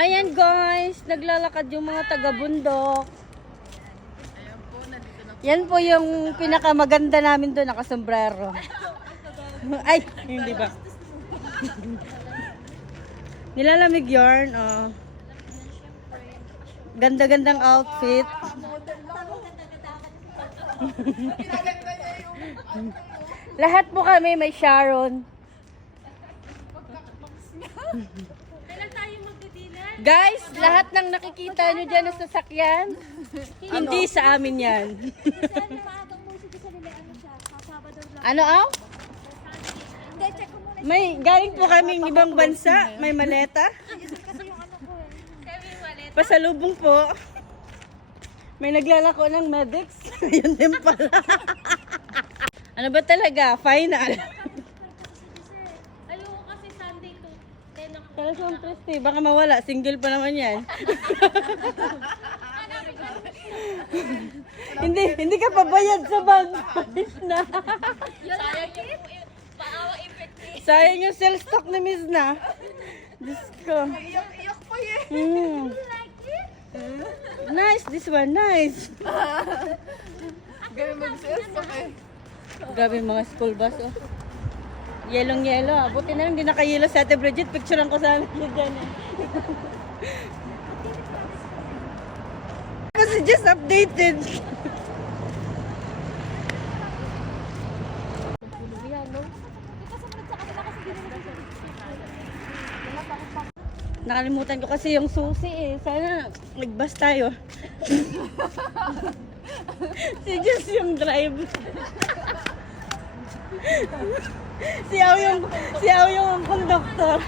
Ayan guys, naglalakad yung mga taga-bundok. Yan po yung pinakamaganda namin doon, nakasombrero. Ay, hindi ba? Nilalamig yarn. Oh. Ganda-gandang outfit. Lahat po kami may Sharon. Guys, lahat ng nakikita nyo dyan sa sasakyan, hindi sa amin yan. Ano aw? May galing po kaming ibang bansa, may maleta. Pasalubong po. May naglalako ng medics. Yun din pala. Ano ba talaga? Final. Ayoko kasi Sunday to 10 o'clock. Kaya sa Triste, baka mawala. Single pa naman yan. hindi ka pabayad sa bag. Na. Sayang yung paawa effect eh. Sayang yung sales stock ni Miss na. Diyos ko. Iyak pa yun. Mm. Nice, this one, nice. Gawin mag-sales pa kayo. Grabe yung mga school bus, oh. Yelong-yelo. Buti na lang, hindi nakayelo sa Ate Bridget. Picturean ko sana siya dyan, eh. Kasi just updated. Nakalimutan ko kasi yung susi, eh. Sana nagbas tayo. Si Jess yung drive. si Aw yung conductor.